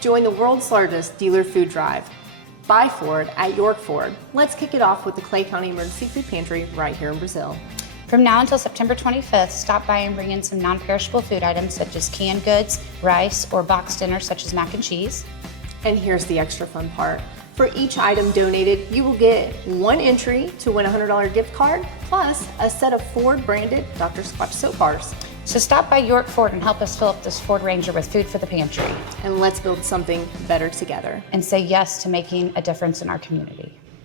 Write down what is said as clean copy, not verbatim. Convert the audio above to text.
Join the world's largest dealer food drive. Buy Ford at York Ford. Let's kick it off with the Clay County Emergency Food Pantry right here in Brazil. From now until September 25th, stop by and bring in some non-perishable food items such as canned goods, rice, or boxed dinners such as mac and cheese. And here's the extra fun part. For each item donated, you will get one entry to win a $100 gift card, plus a set of Ford branded Dr. Squatch soap bars. So stop by York Ford and help us fill up this Ford Ranger with food for the pantry. And let's build something better together. And say yes to making a difference in our community.